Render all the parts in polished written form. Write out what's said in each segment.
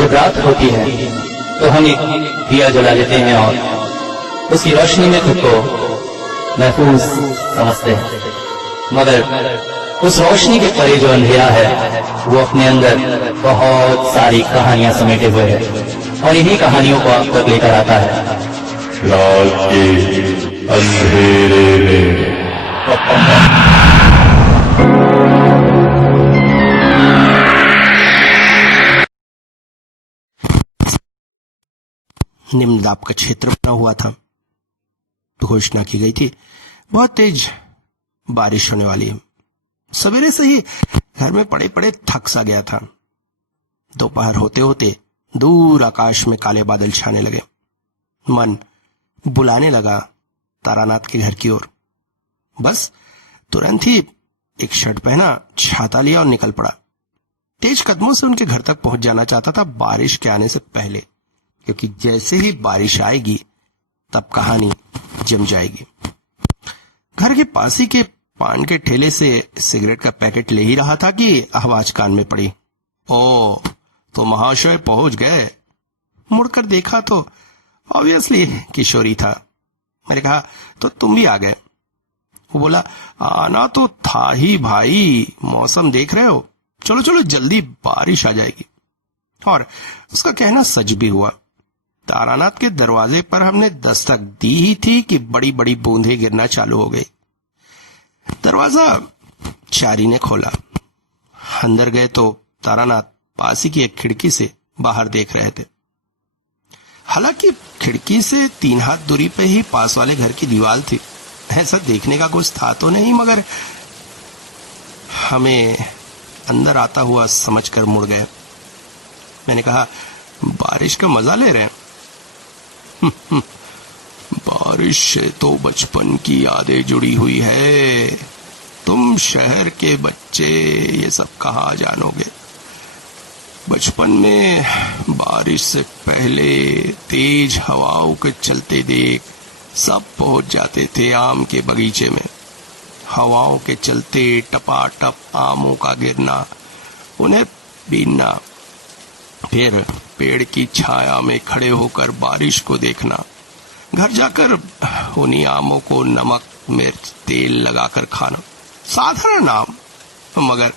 जब रात होती है तो हम एक दिया जला लेते हैं और उसकी रोशनी में खुद को महफूज समझते हैं, मगर उस रोशनी के परे जो अंधेरा है वो अपने अंदर बहुत सारी कहानियां समेटे हुए है और इन्हीं कहानियों को आप तक लेकर आता है रात के अंधेरे में। निम्न दाब का क्षेत्र बना हुआ था। घोषणा की गई थी बहुत तेज बारिश होने वाली है। सवेरे से ही घर में पड़े पड़े थक सा गया था। दोपहर होते होते दूर आकाश में काले बादल छाने लगे। मन बुलाने लगा तारानाथ के घर की ओर। बस तुरंत ही एक शर्ट पहना, छाता लिया और निकल पड़ा। तेज कदमों से उनके घर तक पहुंच जाना चाहता था बारिश के आने से पहले, क्योंकि जैसे ही बारिश आएगी तब कहानी जम जाएगी। घर के पास ही के पान के ठेले से सिगरेट का पैकेट ले ही रहा था कि आवाज कान में पड़ी। ओ, तो महाशय पहुंच गए। मुड़कर देखा तो ऑब्वियसली किशोरी था। मैंने कहा, तो तुम भी आ गए? वो बोला, आना तो था ही भाई, मौसम देख रहे हो, चलो चलो जल्दी बारिश आ जाएगी। और उसका कहना सच भी हुआ। तारानाथ के दरवाजे पर हमने दस्तक दी ही थी कि बड़ी बड़ी बूंदें गिरना चालू हो गई। दरवाजा चारी ने खोला। अंदर गए तो तारानाथ पास ही की एक खिड़की से बाहर देख रहे थे। हालांकि खिड़की से 3 हाथ दूरी पे ही पास वाले घर की दीवार थी। ऐसा देखने का कुछ था तो नहीं, मगर हमें अंदर आता हुआ समझकर मुड़ गए। मैंने कहा, बारिश का मजा ले रहे हैं? बारिश से तो बचपन की यादें जुड़ी हुई है। तुम शहर के बच्चे ये सब कहाँ जानोगे। बचपन में बारिश से पहले तेज हवाओं के चलते देख सब पहुंच जाते थे आम के बगीचे में। हवाओं के चलते टपाटप आमों का गिरना, उन्हें बीनना, फिर पेड़ की छाया में खड़े होकर बारिश को देखना, घर जाकर उन्हीं आमों को नमक मिर्च तेल लगाकर खाना। साधारण आम, मगर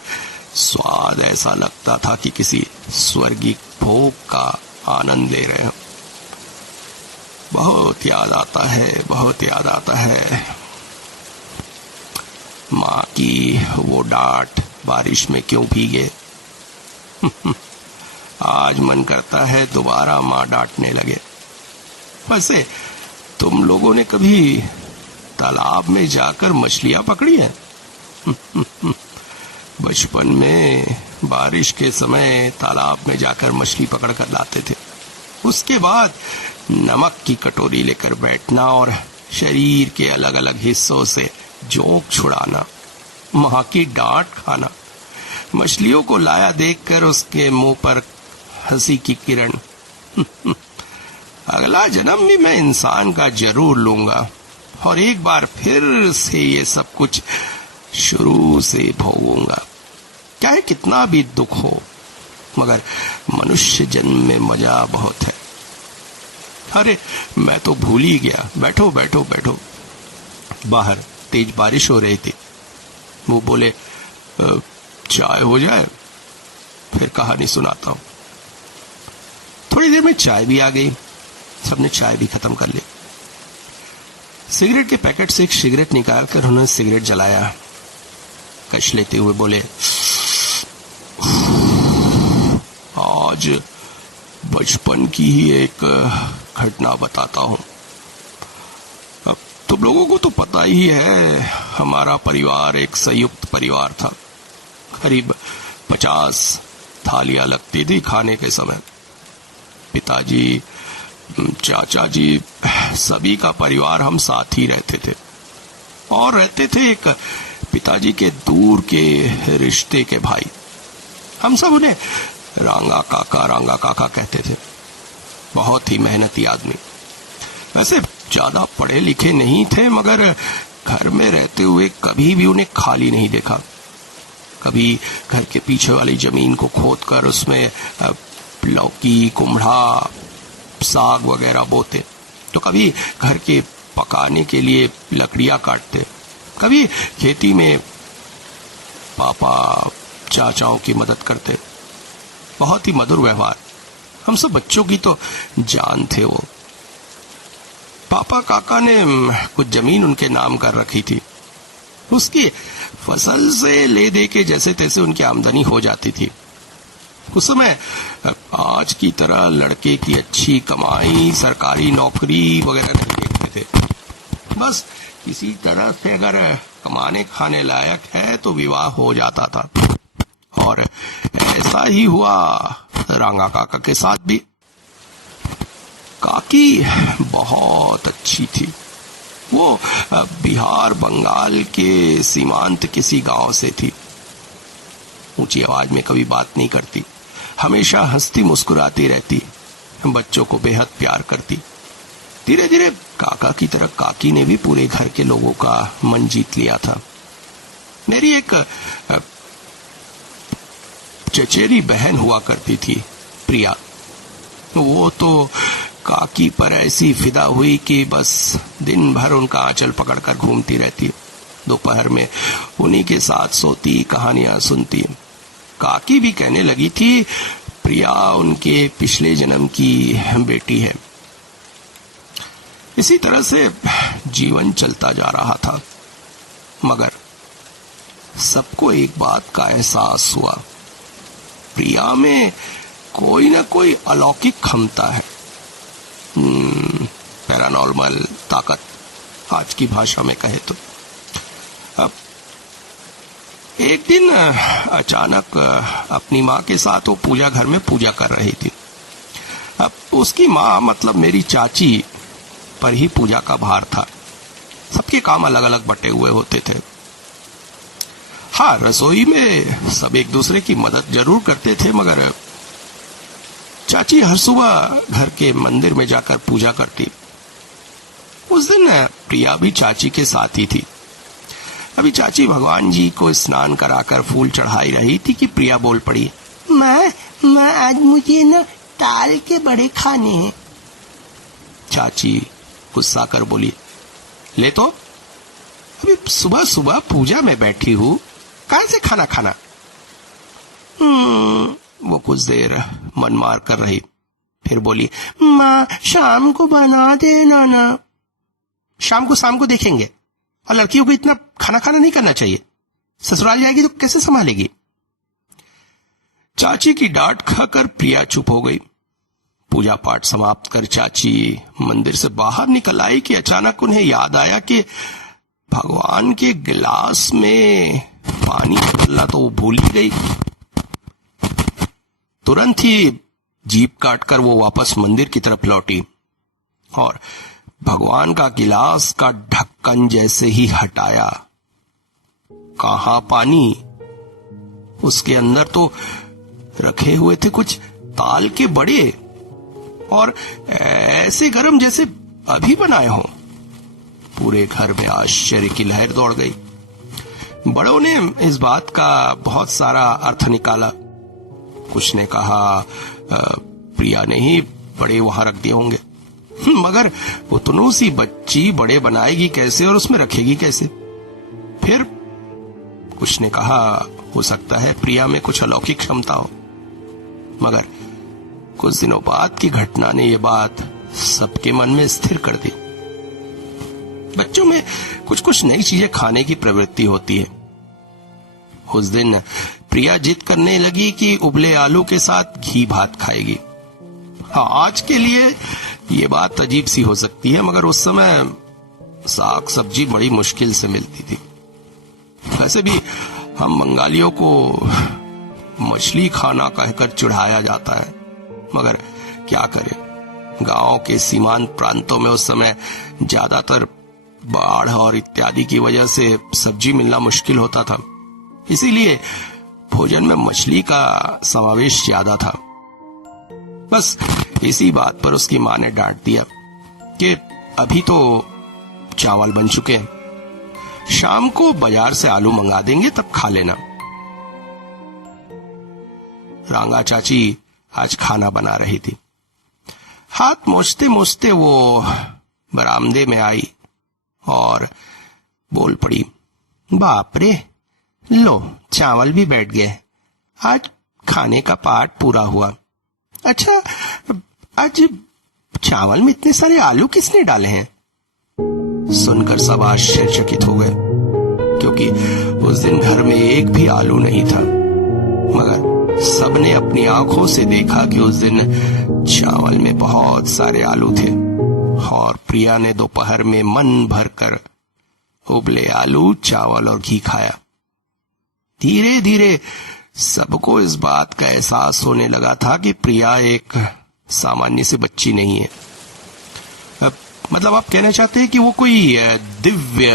स्वाद ऐसा लगता था कि किसी स्वर्गीय भोग का आनंद ले रहे हैं। बहुत याद आता है, बहुत याद आता है माँ की वो डांट, बारिश में क्यों भीगे। आज मन करता है दोबारा माँ डांटने लगे। वैसे तुम लोगों ने कभी तालाब में जाकर मछलियां पकड़ी हैं? बचपन में बारिश के समय तालाब में जाकर मछली पकड़ कर लाते थे। उसके बाद नमक की कटोरी लेकर बैठना और शरीर के अलग अलग हिस्सों से जोंक छुड़ाना, माँ की डांट खाना, मछलियों को लाया देखकर उसके मुंह पर हंसी की किरण। अगला जन्म भी मैं इंसान का जरूर लूंगा और एक बार फिर से ये सब कुछ शुरू से भोगूंगा। चाहे कितना भी दुख हो, मगर मनुष्य जन्म में मजा बहुत है। अरे मैं तो भूल ही गया। बैठो बैठो बैठो। बाहर तेज बारिश हो रही थी। वो बोले, चाय हो जाए? फिर कहानी सुनाता हूं। थोड़ी देर में चाय भी आ गई। सबने चाय भी खत्म कर ली। सिगरेट के पैकेट से एक सिगरेट निकालकर उन्होंने सिगरेट जलाया। कश लेते हुए बोले, आज बचपन की ही एक घटना बताता हूं। अब तुम लोगों को तो पता ही है, हमारा परिवार एक संयुक्त परिवार था। करीब 50 थालियां लगती थी खाने के समय। पिताजी, चाचा जी, सभी का परिवार हम साथ ही रहते थे। और रहते थे एक पिताजी के दूर के रिश्ते के भाई। हम सब उन्हें रांगा काका कहते थे। बहुत ही मेहनती आदमी। वैसे ज्यादा पढ़े लिखे नहीं थे, मगर घर में रहते हुए कभी भी उन्हें खाली नहीं देखा। कभी घर के पीछे वाली जमीन को खोदकर उसमें लौकी, कुम्हड़ा, साग वगैरह बोते, तो कभी घर के पकाने के लिए लकड़ियां काटते, कभी खेती में पापा चाचाओं की मदद करते। बहुत ही मधुर व्यवहार, हम सब बच्चों की तो जान थे वो। पापा काका ने कुछ जमीन उनके नाम कर रखी थी। उसकी फसल से ले दे के जैसे तैसे उनकी आमदनी हो जाती थी। उस समय आज की तरह लड़के की अच्छी कमाई, सरकारी नौकरी वगैरह नहीं देखते थे। बस किसी तरह से अगर कमाने खाने लायक है तो विवाह हो जाता था। और ऐसा ही हुआ रांगा काका के साथ भी। काकी बहुत अच्छी थी। वो बिहार बंगाल के सीमांत किसी गांव से थी। ऊंची आवाज में कभी बात नहीं करती, हमेशा हंसती मुस्कुराती रहती, बच्चों को बेहद प्यार करती। धीरे धीरे काका की तरह काकी ने भी पूरे घर के लोगों का मन जीत लिया था। मेरी एक चचेरी बहन हुआ करती थी, प्रिया। वो तो काकी पर ऐसी फिदा हुई कि बस दिन भर उनका आंचल पकड़कर घूमती रहती। दोपहर में उन्हीं के साथ सोती, कहानियां सुनती। काकी भी कहने लगी थी प्रिया उनके पिछले जन्म की बेटी है। इसी तरह से जीवन चलता जा रहा था, मगर सबको एक बात का एहसास हुआ, प्रिया में कोई ना कोई अलौकिक क्षमता है, पैरानॉर्मल ताकत आज की भाषा में कहे तो। अब एक दिन अचानक अपनी माँ के साथ वो पूजा घर में पूजा कर रही थी। अब उसकी माँ मतलब मेरी चाची पर ही पूजा का भार था। सबके काम अलग अलग बटे हुए होते थे। हाँ, रसोई में सब एक दूसरे की मदद जरूर करते थे, मगर चाची हर सुबह घर के मंदिर में जाकर पूजा करती। उस दिन प्रिया भी चाची के साथ ही थी। अभी चाची भगवान जी को स्नान कराकर फूल चढ़ाई रही थी कि प्रिया बोल पड़ी, माँ आज मुझे ना दाल के बड़े खाने हैं। चाची गुस्सा कर बोली, ले तो, अभी सुबह सुबह पूजा में बैठी हूँ, कहाँ से खाना खाना। वो कुछ देर मन मार कर रही, फिर बोली, माँ शाम को बना देना ना। शाम को देखेंगे, और लड़कियों को इतना खाना खाना नहीं करना चाहिए, ससुराल जाएगी तो कैसे संभालेगी। चाची की डांट खाकर प्रिया चुप हो गई। पूजा पाठ समाप्त कर चाची मंदिर से बाहर निकल आई कि अचानक उन्हें याद आया कि भगवान के गिलास में पानी बदलना तो वो भूल ही गई। तुरंत ही जीप काटकर वो वापस मंदिर की तरफ लौटी और भगवान का गिलास का ढक्कन जैसे ही हटाया, कहां पानी, उसके अंदर तो रखे हुए थे कुछ ताल के बड़े, और ऐसे गरम जैसे अभी बनाए हों। पूरे घर में आश्चर्य की लहर दौड़ गई। बड़ों ने इस बात का बहुत सारा अर्थ निकाला। कुछ ने कहा प्रिया ने ही बड़े वहां रख दिए होंगे, मगर उतनू सी बच्ची बड़े बनाएगी कैसे और उसमें रखेगी कैसे। फिर कुछ ने कहा हो सकता है प्रिया में कुछ अलौकिक क्षमता हो। मगर कुछ दिनों बाद की घटना ने यह बात सबके मन में स्थिर कर दी। बच्चों में कुछ कुछ नई चीजें खाने की प्रवृत्ति होती है। उस दिन प्रिया जिद करने लगी कि उबले आलू के साथ घी भात खाएगी। हाँ, आज के लिए ये बात अजीब सी हो सकती है, मगर उस समय साग सब्जी बड़ी मुश्किल से मिलती थी। वैसे भी हम बंगालियों को मछली खाना कहकर चिढ़ाया जाता है, मगर क्या करें, गांव के सीमांत प्रांतों में उस समय ज्यादातर बाढ़ और इत्यादि की वजह से सब्जी मिलना मुश्किल होता था। इसीलिए भोजन में मछली का समावेश ज्यादा था। बस इसी बात पर उसकी मां ने डांट दिया कि अभी तो चावल बन चुके हैं, शाम को बाजार से आलू मंगा देंगे, तब खा लेना। रांगा चाची आज खाना बना रही थी। हाथ मोचते मोचते वो बरामदे में आई और बोल पड़ी, बाप रे, लो चावल भी बैठ गए, आज खाने का पाठ पूरा हुआ। अच्छा, आज चावल में इतने सारे आलू किसने डाले हैं? सुनकर सब आश्चर्यचकित हो गए, क्योंकि उस दिन घर में एक भी आलू नहीं था। मगर सबने अपनी आंखों से देखा कि उस दिन चावल में बहुत सारे आलू थे और प्रिया ने दोपहर में मन भरकर उबले आलू, चावल और घी खाया। धीरे धीरे सबको इस बात का एहसास होने लगा था कि प्रिया एक सामान्य सी बच्ची नहीं है। मतलब आप कहना चाहते हैं कि वो कोई दिव्य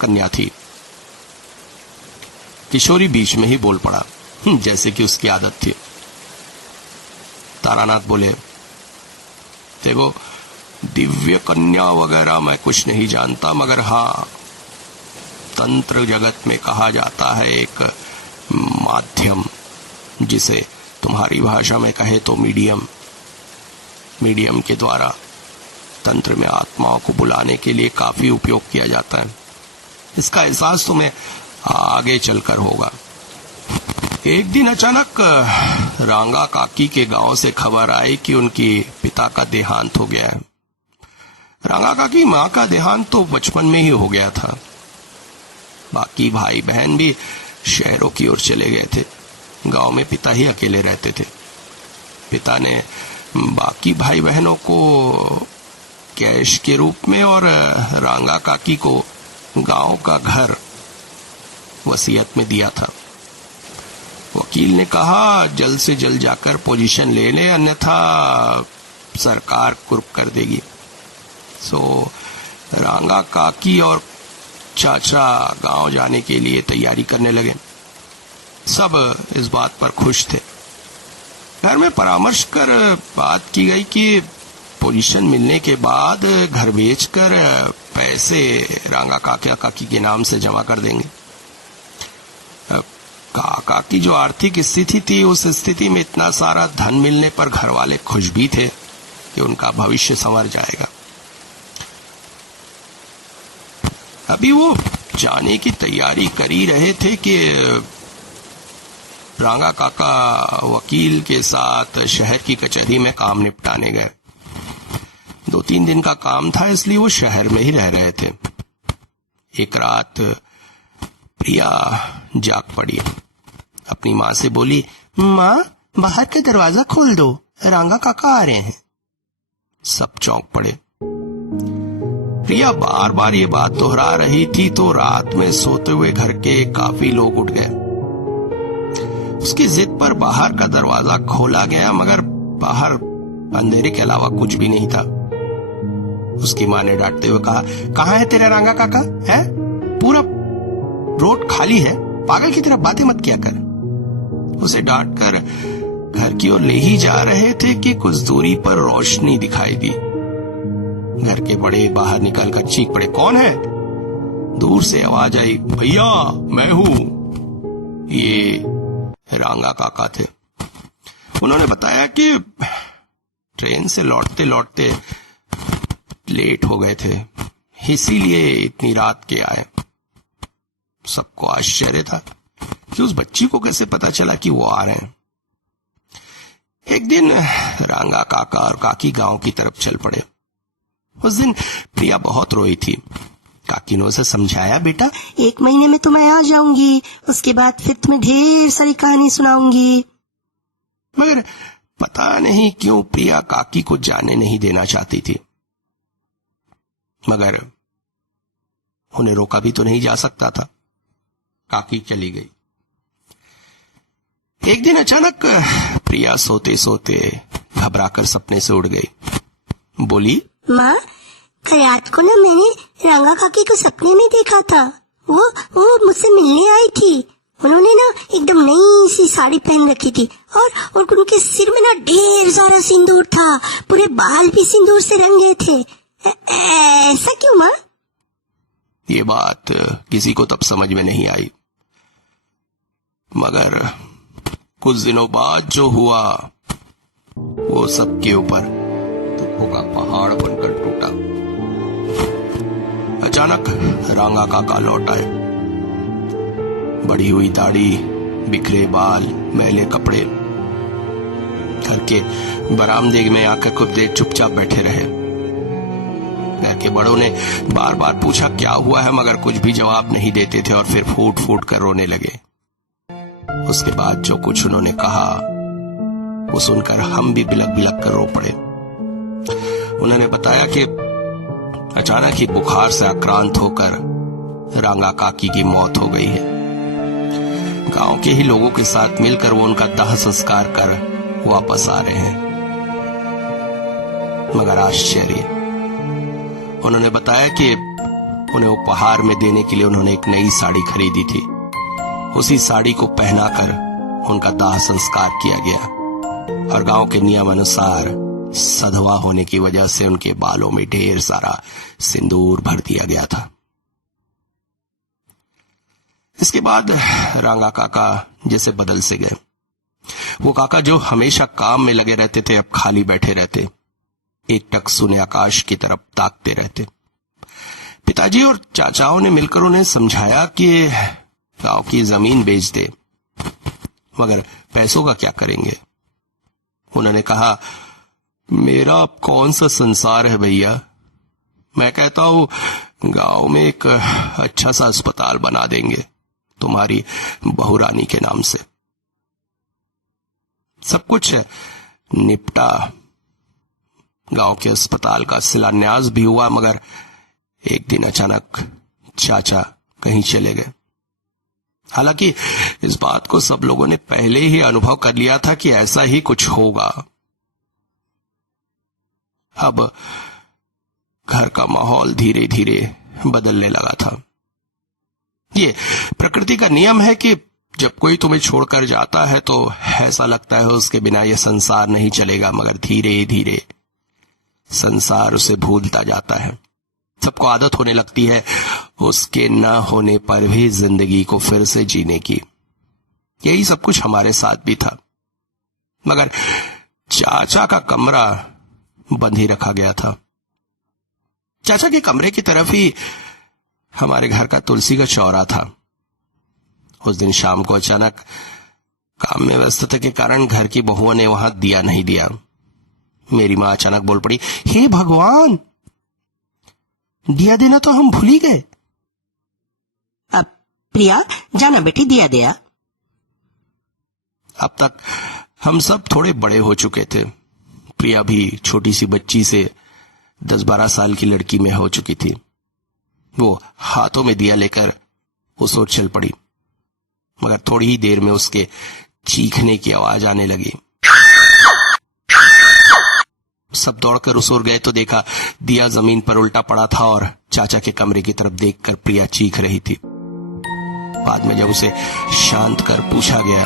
कन्या थी। किशोरी बीच में ही बोल पड़ा, जैसे कि उसकी आदत थी। तारानाथ बोले, देखो, दिव्य कन्या वगैरह मैं कुछ नहीं जानता, मगर हाँ, तंत्र जगत में कहा जाता है एक माध्यम, जिसे तुम्हारी भाषा में कहे तो मीडियम के द्वारा तंत्र में आत्माओं को बुलाने के लिए काफी उपयोग किया जाता है। इसका एहसास तुम्हें आगे चलकर होगा। एक दिन अचानक रांगा काकी के गांव से खबर आई कि उनकी पिता का देहांत हो गया है। रांगा काकी मां का देहांत तो बचपन में ही हो गया था। बाकी भाई बहन भी शहरों की ओर चले गए थे। गांव में पिता ही अकेले रहते थे। पिता ने बाकी भाई बहनों को कैश के रूप में और रांगा काकी को गांव का घर वसीयत में दिया था। वकील ने कहा, जल्द से जल्द जाकर पोजीशन ले ले, अन्यथा सरकार कुर्क कर देगी। सो रांगा काकी और चाचा गांव जाने के लिए तैयारी करने लगे। सब इस बात पर खुश थे। घर में परामर्श कर बात की गई कि पोजीशन मिलने के बाद घर बेचकर पैसे रांगा काका काकी के नाम से जमा कर देंगे। काका की जो आर्थिक स्थिति थी, उस स्थिति में इतना सारा धन मिलने पर घर वाले खुश भी थे कि उनका भविष्य संवर जाएगा। अभी वो जाने की तैयारी कर ही रहे थे कि रांगा काका वकील के साथ शहर की कचहरी में काम निपटाने गए। 2-3 दिन का काम था, इसलिए वो शहर में ही रह रहे थे। एक रात प्रिया जाग पड़ी। अपनी माँ से बोली, माँ, बाहर का दरवाजा खोल दो, रांगा काका आ रहे हैं। सब चौंक पड़े। प्रिया बार बार ये बात दोहरा रही थी तो रात में सोते हुए घर के काफी लोग उठ गए। उसकी जिद पर बाहर का दरवाजा खोला गया, मगर बाहर अंधेरे के अलावा कुछ भी नहीं था। उसकी माँ ने डांटते हुए कहा, कहाँ है तेरा रांगा काका? है, पूरा रोड खाली है, पागल की तरह बातें मत किया कर। उसे डांट कर घर की ओर ले ही जा रहे थे कि कुछ दूरी पर रोशनी दिखाई दी। घर के बड़े बाहर निकलकर चीख पड़े, कौन है? दूर से आवाज आई, भैया मैं हूं। ये रांगा काका थे। उन्होंने बताया कि ट्रेन से लौटते लौटते लेट हो गए थे, इसीलिए इतनी रात के आए। सबको आश्चर्य था कि उस बच्ची को कैसे पता चला कि वो आ रहे हैं। एक दिन रांगा काका और काकी गांव की तरफ चल पड़े। उस दिन प्रिया बहुत रोई थी। काकी ने उसे समझाया, बेटा 1 महीने में तो मैं आ जाऊंगी, उसके बाद फिर तुम्हें ढेर सारी कहानी सुनाऊंगी। मगर पता नहीं क्यों प्रिया काकी को जाने नहीं देना चाहती थी। मगर उन्हें रोका भी तो नहीं जा सकता था। काकी चली गई। एक दिन अचानक प्रिया सोते सोते घबराकर सपने से उड़ गई। बोली, माँ, कल रात को ना मैंने रांगा काकी को सपने में देखा था। वो मुझसे मिलने आई थी। उन्होंने ना एकदम नई सी साड़ी पहन रखी थी और उनके सिर में ना ढेर सारा सिंदूर था। पूरे बाल भी सिंदूर से रंगे थे। ऐसा क्यों माँ? ये बात किसी को तब समझ में नहीं आई, मगर कुछ दिनों बाद जो हुआ वो सबके ऊपर दुखों का पहाड़ बनकर टूटा। अचानक रांगा काका लौट आए। बढ़ी हुई दाढ़ी, बिखरे बाल, मैले कपड़े। घर के बरामदे में आकर कुछ देर चुपचाप बैठे रहे। घर के बड़ों ने बार बार पूछा क्या हुआ है, मगर कुछ भी जवाब नहीं देते थे और फिर फूट फूट कर रोने लगे। उसके बाद जो कुछ उन्होंने कहा वो सुनकर हम भी बिलक बिलक कर रो पड़े। उन्होंने बताया कि अचानक ही बुखार से आक्रांत होकर रांगा काकी की मौत हो गई है। गांव के ही लोगों के साथ मिलकर वो उनका दाह संस्कार कर वापस आ रहे हैं। मगर आश्चर्य, उन्होंने बताया कि उन्हें उपहार में देने के लिए उन्होंने एक नई साड़ी खरीदी थी। उसी साड़ी को पहनाकर उनका दाह संस्कार किया गया और गांव के नियम अनुसार सधवा होने की वजह से उनके बालों में ढेर सारा सिंदूर भर दिया गया था। इसके बाद रांगा काका जैसे बदल से गए। वो काका जो हमेशा काम में लगे रहते थे अब खाली बैठे रहते, एकटक सुने आकाश की तरफ ताकते रहते। पिताजी और चाचाओं ने मिलकर उन्हें समझाया कि गांव की जमीन बेच दे, मगर पैसों का क्या करेंगे। उन्होंने कहा, मेरा अब कौन सा संसार है भैया, मैं कहता हूं गांव में एक अच्छा सा अस्पताल बना देंगे तुम्हारी बहुरानी के नाम से। सब कुछ निपटा। गांव के अस्पताल का शिलान्यास भी हुआ, मगर एक दिन अचानक चाचा कहीं चले गए। हालांकि इस बात को सब लोगों ने पहले ही अनुभव कर लिया था कि ऐसा ही कुछ होगा। अब घर का माहौल धीरे धीरे बदलने लगा था। ये प्रकृति का नियम है कि जब कोई तुम्हें छोड़कर जाता है तो ऐसा लगता है उसके बिना ये संसार नहीं चलेगा, मगर धीरे धीरे संसार उसे भूलता जाता है। सबको आदत होने लगती है उसके न होने पर भी जिंदगी को फिर से जीने की। यही सब कुछ हमारे साथ भी था, मगर चाचा का कमरा बंद ही रखा गया था। चाचा के कमरे की तरफ ही हमारे घर का तुलसी का चौरा था। उस दिन शाम को अचानक काम में व्यस्तता के कारण घर की बहुओं ने वहां दिया नहीं दिया। मेरी मां अचानक बोल पड़ी, हे भगवान, दिया देना तो हम भूल ही गए। अब प्रिया, जाना बेटी, दिया दिया। अब तक हम सब थोड़े बड़े हो चुके थे। प्रिया भी छोटी सी बच्ची से 10-12 साल की लड़की में हो चुकी थी। वो हाथों में दिया लेकर उस ओर चल पड़ी, मगर थोड़ी ही देर में उसके चीखने की आवाज आने लगी। सब दौड़कर उस ओर गए तो देखा दिया जमीन पर उल्टा पड़ा था और चाचा के कमरे की तरफ देखकर प्रिया चीख रही थी। बाद में जब उसे शांत कर पूछा गया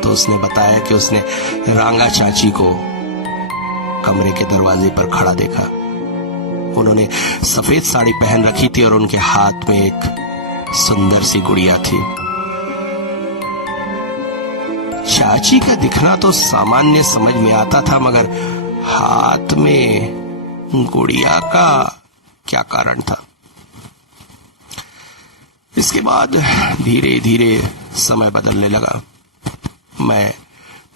तो उसने बताया कि उसने रांगा चाची को कमरे के दरवाजे पर खड़ा देखा। उन्होंने सफेद साड़ी पहन रखी थी और उनके हाथ में एक सुंदर सी गुड़िया थी। चाची का दिखना तो सामान्य समझ में आता था, मगर हाथ में गुड़िया का क्या कारण था। इसके बाद धीरे धीरे समय बदलने लगा। मैं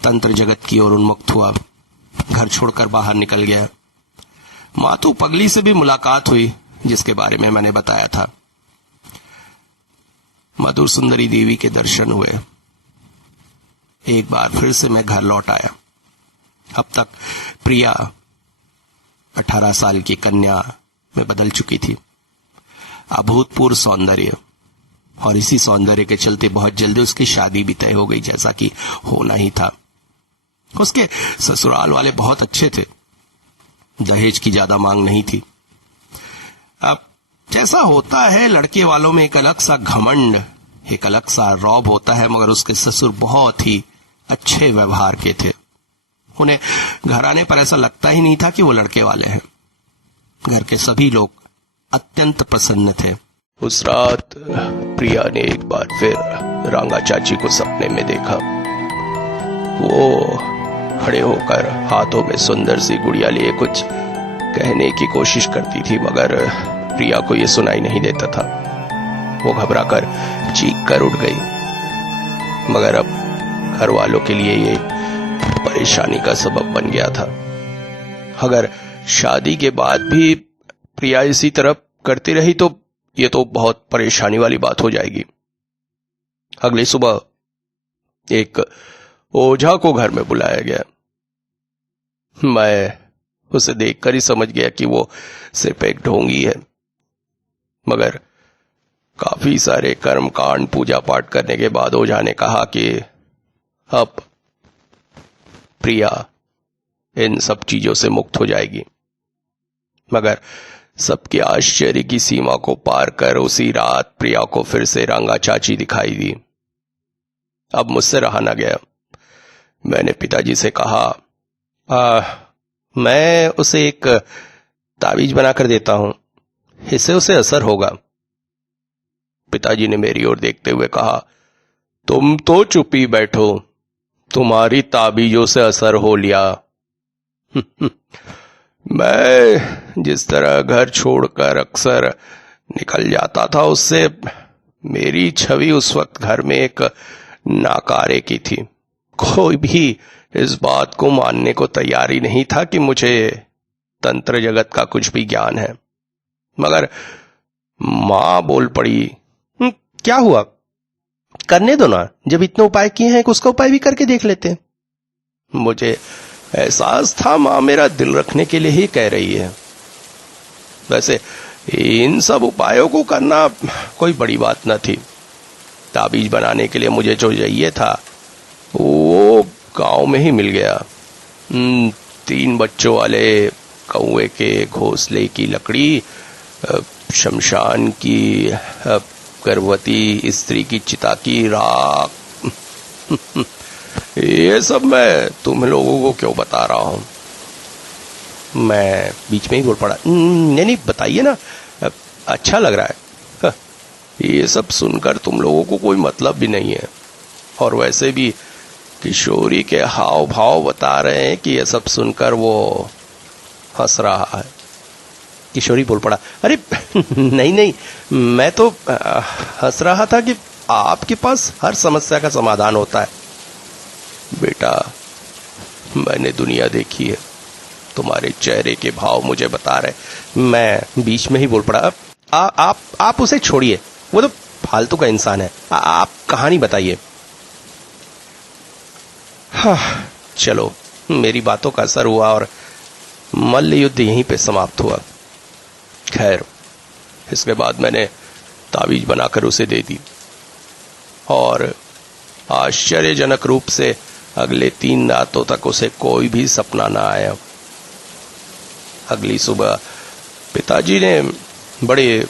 तंत्र जगत की ओर उन्मुक्त हुआ, घर छोड़कर बाहर निकल गया। मातू पगली से भी मुलाकात हुई, जिसके बारे में मैंने बताया था। मधुर सुंदरी देवी के दर्शन हुए। एक बार फिर से मैं घर लौट आया। अब तक प्रिया 18 साल की कन्या में बदल चुकी थी। अभूतपूर्व सौंदर्य, और इसी सौंदर्य के चलते बहुत जल्दी उसकी शादी भी तय हो गई, जैसा कि होना ही था। उसके ससुराल वाले बहुत अच्छे थे, दहेज की ज्यादा मांग नहीं थी। अब जैसा होता है लड़के वालों में एक अलग सा घमंड, एक अलग सा रौब होता है, मगर उसके ससुर बहुत ही अच्छे व्यवहार के थे। उन्हें घर आने पर ऐसा लगता ही नहीं था कि वो लड़के वाले हैं। घर के सभी लोग अत्यंत प्रसन्न थे। उस रात प्रिया ने एक बार फिर रंगा चाची को सपने में देखा। वो खड़े होकर हाथों में सुंदर सी गुड़िया लिए कुछ कहने की कोशिश करती थी, मगर प्रिया को यह सुनाई नहीं देता था। वो घबराकर चीख कर उठ गई, मगर अब घर वालों के लिए ये परेशानी का सबब बन गया था। अगर शादी के बाद भी प्रिया इसी तरह करती रही तो ये तो बहुत परेशानी वाली बात हो जाएगी। अगली सुबह एक ओझा को घर में बुलाया गया। मैं उसे देखकर ही समझ गया कि वो सिर्फ एक ढोंगी है, मगर काफी सारे कर्मकांड पूजा पाठ करने के बाद ओझा ने कहा कि अब प्रिया इन सब चीजों से मुक्त हो जाएगी। मगर सबके आश्चर्य की सीमा को पार कर उसी रात प्रिया को फिर से रंगा चाची दिखाई दी। अब मुझसे रहा न गया। मैंने पिताजी से कहा, मैं उसे एक ताबीज बनाकर देता हूं, इससे उसे असर होगा। पिताजी ने मेरी ओर देखते हुए कहा, तुम तो चुप ही बैठो, तुम्हारी ताबीजों से असर हो लिया। मैं जिस तरह घर छोड़कर अक्सर निकल जाता था, उससे मेरी छवि उस वक्त घर में एक नाकारे की थी। कोई भी इस बात को मानने को तैयार ही नहीं था कि मुझे तंत्र जगत का कुछ भी ज्ञान है। मगर मां बोल पड़ी, क्या हुआ, करने दो ना, जब इतने उपाय किए हैं उसका उपाय भी करके देख लेते हैं। मुझे एहसास था मां मेरा दिल रखने के लिए ही कह रही है। वैसे इन सब उपायों को करना कोई बड़ी बात न थी। ताबीज बनाने के लिए मुझे जो चाहिए था वो गांव में ही मिल गया। 3 बच्चों वाले कौए के घोंसले की लकड़ी, शमशान की गर्भवती स्त्री की चिता की राख। ये सब मैं तुम लोगों को क्यों बता रहा हूं? मैं बीच में ही बोल पड़ा, नहीं बताइए ना, अच्छा लग रहा है। ये सब सुनकर तुम लोगों को कोई मतलब भी नहीं है, और वैसे भी किशोरी के हाव भाव बता रहे हैं कि ये सब सुनकर वो हंस रहा है। किशोरी बोल पड़ा, अरे नहीं, मैं तो हंस रहा था कि आपके पास हर समस्या का समाधान होता है। बेटा, मैंने दुनिया देखी है, तुम्हारे चेहरे के भाव मुझे बता रहे। मैं बीच में ही बोल पड़ा, आप उसे छोड़िए, वो तो फालतू का इंसान है, आप कहानी बताइए। हाँ, चलो, मेरी बातों का असर हुआ और मल्ल युद्ध यहीं पे समाप्त हुआ। खैर, इसके बाद मैंने ताबीज बनाकर उसे दे दी, और आश्चर्यजनक रूप से अगले 3 रातों तक उसे कोई भी सपना न आया। अगली सुबह पिताजी ने बड़े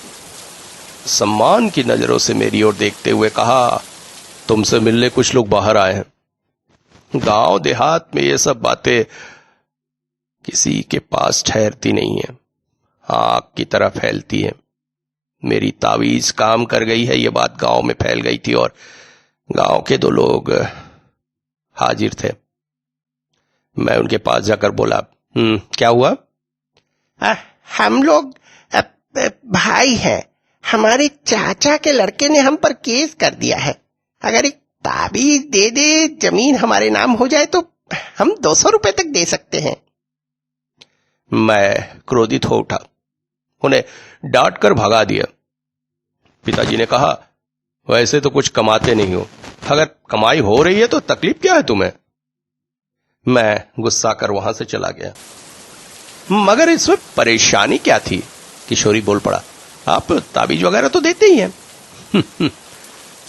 सम्मान की नजरों से मेरी ओर देखते हुए कहा, तुमसे मिलने कुछ लोग बाहर आए हैं। गांव देहात में ये सब बातें किसी के पास ठहरती नहीं है, आग की तरह फैलती है। मेरी तावीज काम कर गई है, ये बात गांव में फैल गई थी, और गांव के 2 लोग हाजिर थे। मैं उनके पास जाकर बोला, क्या हुआ? हम लोग भाई हैं, हमारे चाचा के लड़के ने हम पर केस कर दिया है। अगर एक ताबीज दे दे, जमीन हमारे नाम हो जाए तो हम 200 रुपए तक दे सकते हैं। मैं क्रोधित हो उठा, उन्हें डांट कर भगा दिया। पिताजी ने कहा, वैसे तो कुछ कमाते नहीं हो, अगर कमाई हो रही है तो तकलीफ क्या है तुम्हें? मैं गुस्सा कर वहां से चला गया। मगर इसमें परेशानी क्या थी? किशोरी बोल पड़ा, आप ताबीज वगैरह तो देते ही हैं।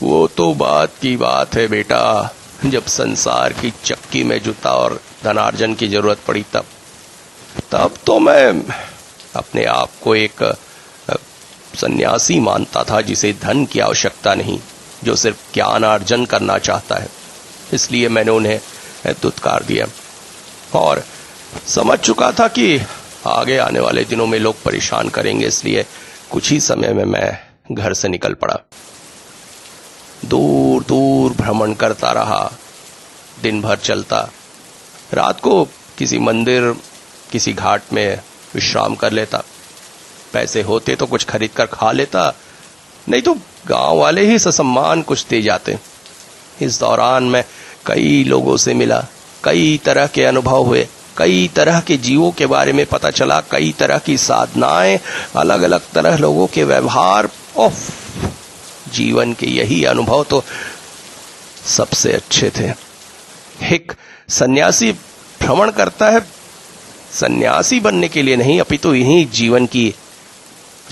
वो तो बात की बात है बेटा, जब संसार की चक्की में जूता और धनार्जन की जरूरत पड़ी तब तो मैं अपने आप को एक सन्यासी मानता था, जिसे धन की आवश्यकता नहीं, जो सिर्फ ज्ञान अर्जन करना चाहता है। इसलिए मैंने उन्हें दुत्कार दिया, और समझ चुका था कि आगे आने वाले दिनों में लोग परेशान करेंगे, इसलिए कुछ ही समय में मैं घर से निकल पड़ा। दूर दूर भ्रमण करता रहा, दिन भर चलता। रात को किसी मंदिर, किसी घाट में विश्राम कर लेता। पैसे होते तो कुछ खरीद कर खा लेता, नहीं तो गांव वाले ही ससम्मान कुछ दे जाते। इस दौरान मैं कई लोगों से मिला, कई तरह के अनुभव हुए, कई तरह के जीवों के बारे में पता चला, कई तरह की साधनाएं, अलग अलग तरह लोगों के व्यवहार। जीवन के यही अनुभव तो सबसे अच्छे थे। एक सन्यासी भ्रमण करता है सन्यासी बनने के लिए नहीं, अपितु इन्हीं जीवन की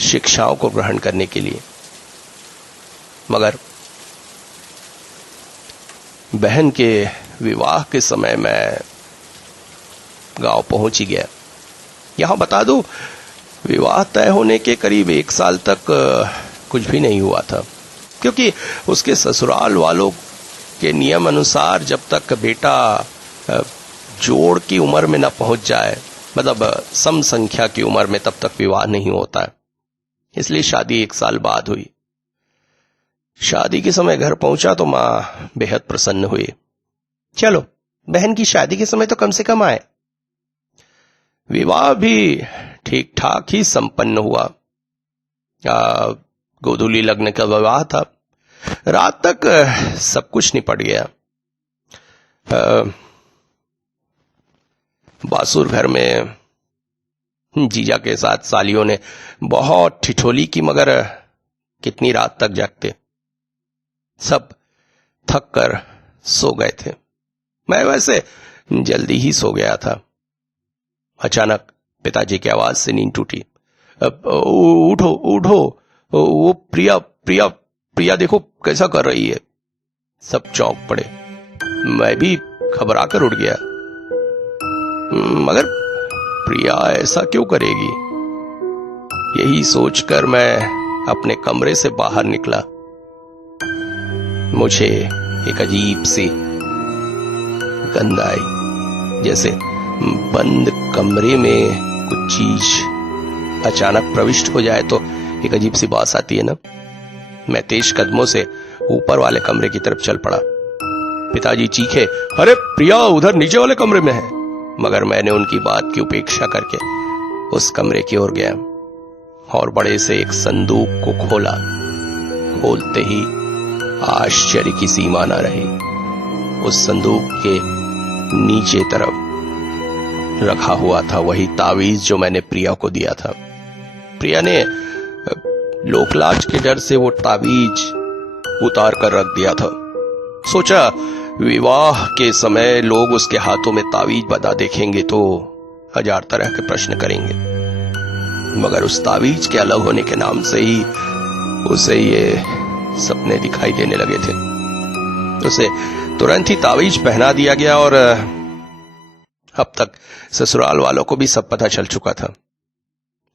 शिक्षाओं को ग्रहण करने के लिए। मगर बहन के विवाह के समय मैं गांव पहुंच ही गया। यहां बता दूं, विवाह तय होने के करीब 1 साल तक कुछ भी नहीं हुआ था, क्योंकि उसके ससुराल वालों के नियम अनुसार जब तक बेटा जोड़ की उम्र में न पहुंच जाए, मतलब सम संख्या की उम्र में, तब तक विवाह नहीं होता है। इसलिए शादी 1 साल बाद हुई। शादी के समय घर पहुंचा तो मां बेहद प्रसन्न हुई। चलो, बहन की शादी के समय तो कम से कम आए। विवाह भी ठीक ठाक ही संपन्न हुआ। गोधूली लग्न का विवाह था। रात तक सब कुछ निपट गया। बासुर घर में जीजा के साथ सालियों ने बहुत ठिठोली की, मगर कितनी रात तक जागते। सब थक कर सो गए थे। मैं वैसे जल्दी ही सो गया था। अचानक पिताजी की आवाज से नींद टूटी। उठो उठो, वो प्रिया प्रिया प्रिया देखो कैसा कर रही है। सब चौंक पड़े। मैं भी घबरा कर उठ गया। मगर प्रिया ऐसा क्यों करेगी? यही सोचकर मैं अपने कमरे से बाहर निकला। मुझे एक अजीब सी गंध आई, जैसे बंद कमरे में कुछ चीज अचानक प्रविष्ट हो जाए तो एक अजीब सी बात आती है ना। मैं तेज कदमों से ऊपर वाले कमरे की तरफ चल पड़ा। पिताजी चीखे, अरे प्रिया उधर नीचे वाले कमरे में है। मगर मैंने उनकी बात की उपेक्षा करके उस कमरे की ओर गया और बड़े से एक संदूक को खोला। खोलते ही आश्चर्य की सीमा न रही। उस संदूक के नीचे तरफ रखा हुआ था वही तावीज जो मैंने प्रिया को दिया था। प्रिया ने लोकलाज के डर से वो तावीज उतार कर रख दिया था। सोचा विवाह के समय लोग उसके हाथों में तावीज बंधा देखेंगे तो 1000 तरह के प्रश्न करेंगे, मगर उस तावीज के अलग होने के नाम से ही उसे ये सपने दिखाई देने लगे थे। उसे तुरंत ही तावीज पहना दिया गया और अब तक ससुराल वालों को भी सब पता चल चुका था।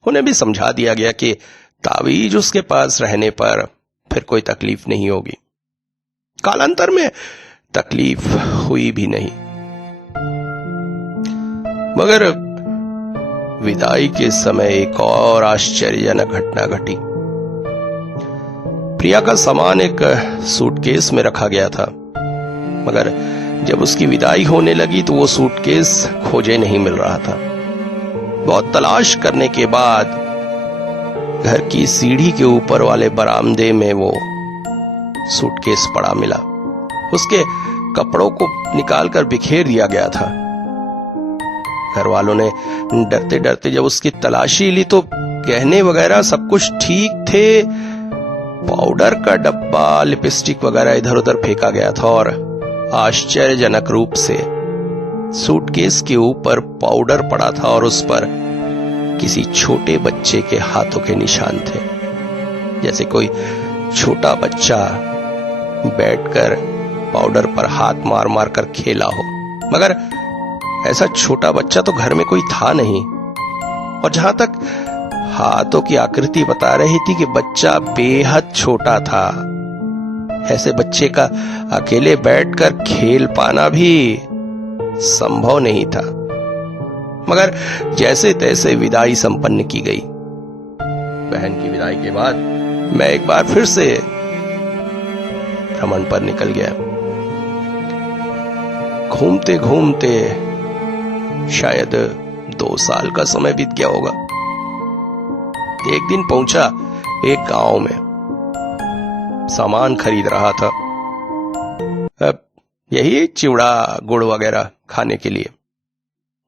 उन्हें भी समझा दिया गया कि तावीज उसके पास रहने पर फिर कोई तकलीफ नहीं होगी। कालांतर में तकलीफ हुई भी नहीं। मगर विदाई के समय एक और आश्चर्यजनक घटना घटी। प्रिया का सामान एक सूटकेस में रखा गया था, मगर जब उसकी विदाई होने लगी तो वो सूटकेस खोजे नहीं मिल रहा था। बहुत तलाश करने के बाद घर की सीढ़ी के ऊपर वाले बरामदे में वो सूटकेस पड़ा मिला। उसके कपड़ों को निकालकर बिखेर दिया गया था। घर वालों ने डरते डरते जब उसकी तलाशी ली तो गहने वगैरह सब कुछ ठीक थे। पाउडर का डब्बा, लिपस्टिक वगैरह इधर उधर फेंका गया था और आश्चर्यजनक रूप से सूटकेस के ऊपर पाउडर पड़ा था और उस पर किसी छोटे बच्चे के हाथों के निशान थे, जैसे कोई छोटा बच्चा बैठकर पाउडर पर हाथ मार मार कर खेला हो। मगर ऐसा छोटा बच्चा तो घर में कोई था नहीं, और जहां तक हाथों की आकृति बता रही थी कि बच्चा बेहद छोटा था। ऐसे बच्चे का अकेले बैठकर खेल पाना भी संभव नहीं था। मगर जैसे तैसे विदाई संपन्न की गई। बहन की विदाई के बाद मैं एक बार फिर से भ्रमण पर निकल गया। घूमते घूमते शायद 2 साल का समय बीत गया होगा। एक दिन पहुंचा एक गांव में, सामान खरीद रहा था, यही चिवड़ा गुड़ वगैरह खाने के लिए।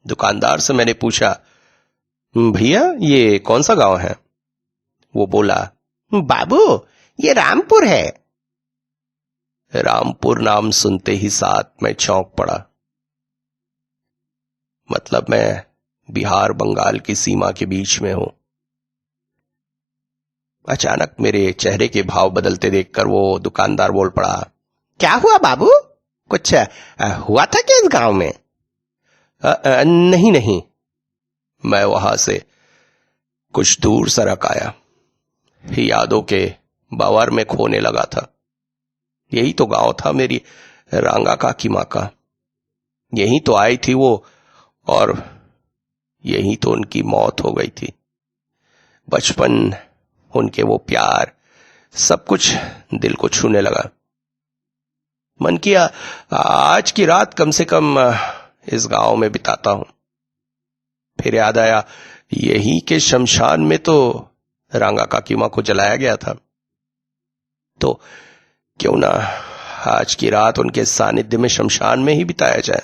दुकानदार से मैंने पूछा, भैया ये कौन सा गांव है? वो बोला, बाबू ये रामपुर है। रामपुर नाम सुनते ही साथ में चौंक पड़ा। मतलब मैं बिहार बंगाल की सीमा के बीच में हूं। अचानक मेरे चेहरे के भाव बदलते देखकर वो दुकानदार बोल पड़ा, क्या हुआ बाबू, कुछ हुआ था क्या इस गांव में? नहीं, मैं वहां से कुछ दूर सरक आया, यादों के बावर में खोने लगा था। यही तो गांव था मेरी रांगा काकी माँ का। यही तो आई थी वो, और यही तो उनकी मौत हो गई थी। बचपन, उनके वो प्यार, सब कुछ दिल को छूने लगा। मन किया आज की रात कम से कम इस गांव में बिताता हूं। फिर याद आया यही के शमशान में तो रांगा काकी मां को जलाया गया था, तो क्यों ना आज की रात उनके सानिध्य में शमशान में ही बिताया जाए।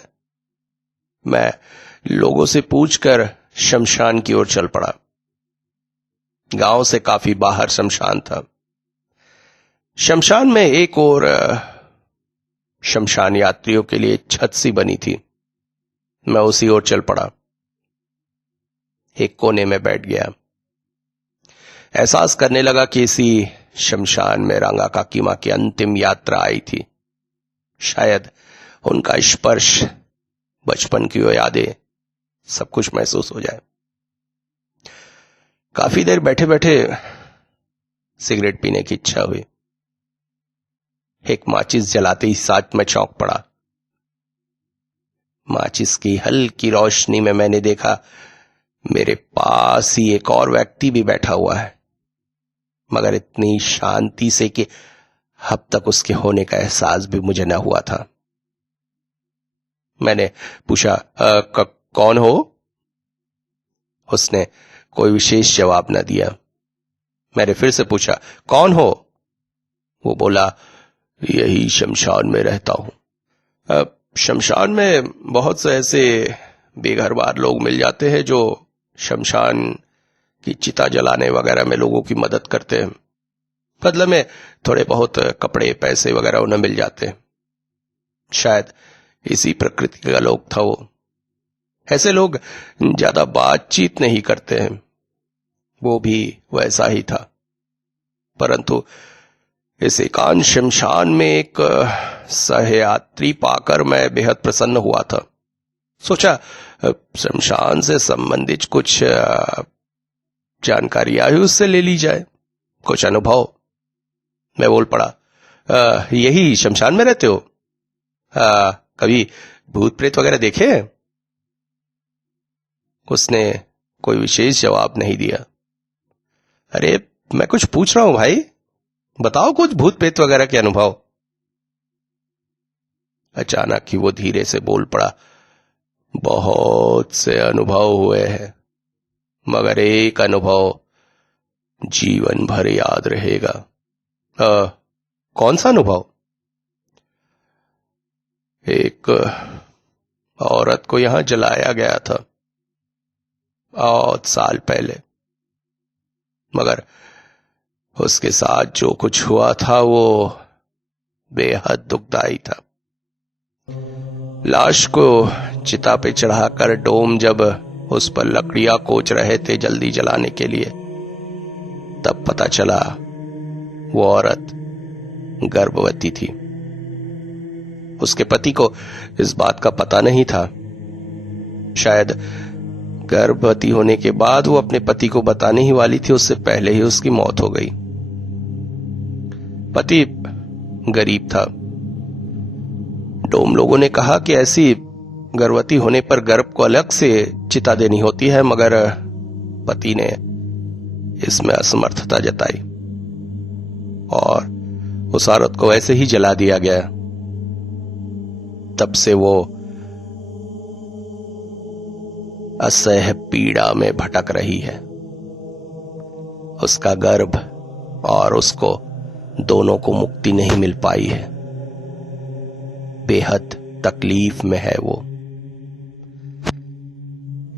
मैं लोगों से पूछकर शमशान की ओर चल पड़ा। गांव से काफी बाहर शमशान था। शमशान में एक और शमशान यात्रियों के लिए छत सी बनी थी। मैं उसी ओर चल पड़ा। एक कोने में बैठ गया। एहसास करने लगा कि इसी शमशान में रांगा काकी मां की अंतिम यात्रा आई थी। शायद उनका स्पर्श, बचपन की वो यादें, सब कुछ महसूस हो जाए। काफी देर बैठे बैठे सिगरेट पीने की इच्छा हुई। एक माचिस जलाते ही साथ में चौंक पड़ा। माचिस की हल्की रोशनी में मैंने देखा मेरे पास ही एक और व्यक्ति भी बैठा हुआ है, मगर इतनी शांति से कि अब तक उसके होने का एहसास भी मुझे न हुआ था। मैंने पूछा, कौन हो? उसने कोई विशेष जवाब न दिया। मैंने फिर से पूछा, कौन हो? वो बोला, यही शमशान में रहता हूं। शमशान में बहुत से ऐसे बेघरबार लोग मिल जाते हैं जो शमशान की चिता जलाने वगैरह में लोगों की मदद करते हैं। बदले में थोड़े बहुत कपड़े पैसे वगैरह उन्हें मिल जाते हैं। शायद इसी प्रकृति का लोग था वो। ऐसे लोग ज्यादा बातचीत नहीं करते हैं। वो भी वैसा ही था, परंतु इस एकांत शमशान में एक सहयात्री पाकर मैं बेहद प्रसन्न हुआ था। सोचा शमशान से संबंधित कुछ जानकारियां ही उससे ले ली जाए, कुछ अनुभव। मैं बोल पड़ा, यही शमशान में रहते हो? कभी भूत प्रेत वगैरह देखे हैं? उसने कोई विशेष जवाब नहीं दिया। अरे मैं कुछ पूछ रहा हूं भाई, बताओ कुछ भूत प्रेत वगैरह के अनुभव। अचानक ही वो धीरे से बोल पड़ा, बहुत से अनुभव हुए हैं, मगर एक अनुभव जीवन भर याद रहेगा। कौन सा अनुभव? एक औरत को यहां जलाया गया था बहुत साल पहले, मगर उसके साथ जो कुछ हुआ था वो बेहद दुखदाई था। लाश को चिता पे चढ़ाकर डोम जब उस पर लकड़ियां कोच रहे थे जल्दी जलाने के लिए, तब पता चला वो औरत गर्भवती थी। उसके पति को इस बात का पता नहीं था। शायद गर्भवती होने के बाद वो अपने पति को बताने ही वाली थी, उससे पहले ही उसकी मौत हो गई। पति गरीब था। डोम लोगों ने कहा कि ऐसी गर्भवती होने पर गर्भ को अलग से चिता देनी होती है, मगर पति ने इसमें असमर्थता जताई। और उस औरत को ऐसे ही जला दिया गया। तब से वो असह्य पीड़ा में भटक रही है। उसका गर्भ और उसको दोनों को मुक्ति नहीं मिल पाई है। बेहद तकलीफ में है वो।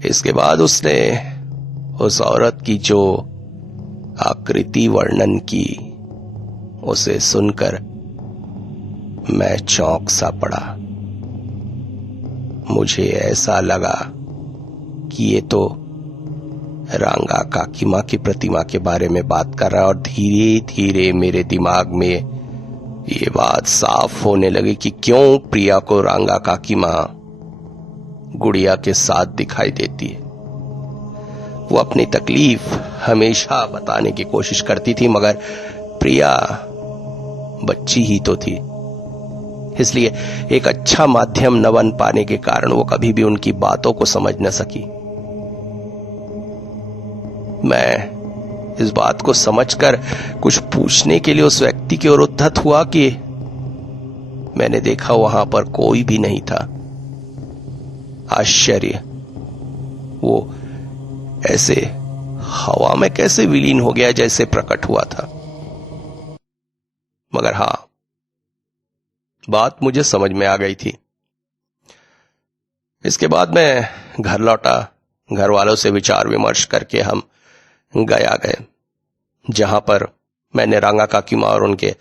इसके बाद उसने उस औरत की जो आकृति वर्णन की, उसे सुनकर मैं चौंक सा पड़ा। मुझे ऐसा लगा कि ये तो रांगा काकीमा की प्रतिमा के बारे में बात कर रहा है, और धीरे धीरे मेरे दिमाग में ये बात साफ होने लगी कि क्यों प्रिया को रांगा काकीमा गुड़िया के साथ दिखाई देती है। वो अपनी तकलीफ हमेशा बताने की कोशिश करती थी, मगर प्रिया बच्ची ही तो थी, इसलिए एक अच्छा माध्यम न बन पाने के कारण वो कभी भी उनकी बातों को समझ न सकी। मैं इस बात को समझकर कुछ पूछने के लिए उस व्यक्ति की ओर उद्धत हुआ कि मैंने देखा वहां पर कोई भी नहीं था। आश्चर्य, वो ऐसे हवा में कैसे विलीन हो गया जैसे प्रकट हुआ था। मगर हां, बात मुझे समझ में आ गई थी। इसके बाद मैं घर लौटा। घर वालों से विचार विमर्श करके हम गया गए, जहां पर मैंने रांगा काकीमा और उनके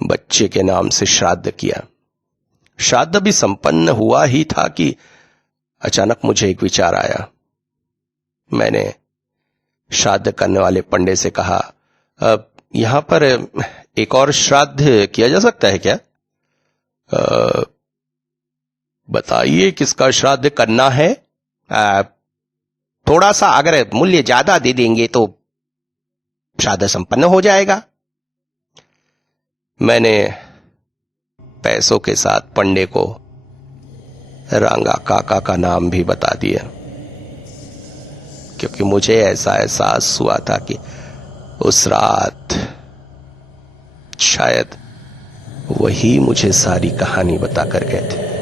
बच्चे के नाम से श्राद्ध किया। श्राद्ध भी संपन्न हुआ ही था कि अचानक मुझे एक विचार आया। मैंने श्राद्ध करने वाले पंडे से कहा, अब यहां पर एक और श्राद्ध किया जा सकता है क्या? बताइए किसका श्राद्ध करना है? थोड़ा सा अगर मूल्य ज्यादा दे देंगे तो श्राद्ध संपन्न हो जाएगा। मैंने पैसों के साथ पंडे को रांगा काका का नाम भी बता दिया, क्योंकि मुझे ऐसा एहसास हुआ था कि उस रात शायद वही मुझे सारी कहानी बताकर गए थे।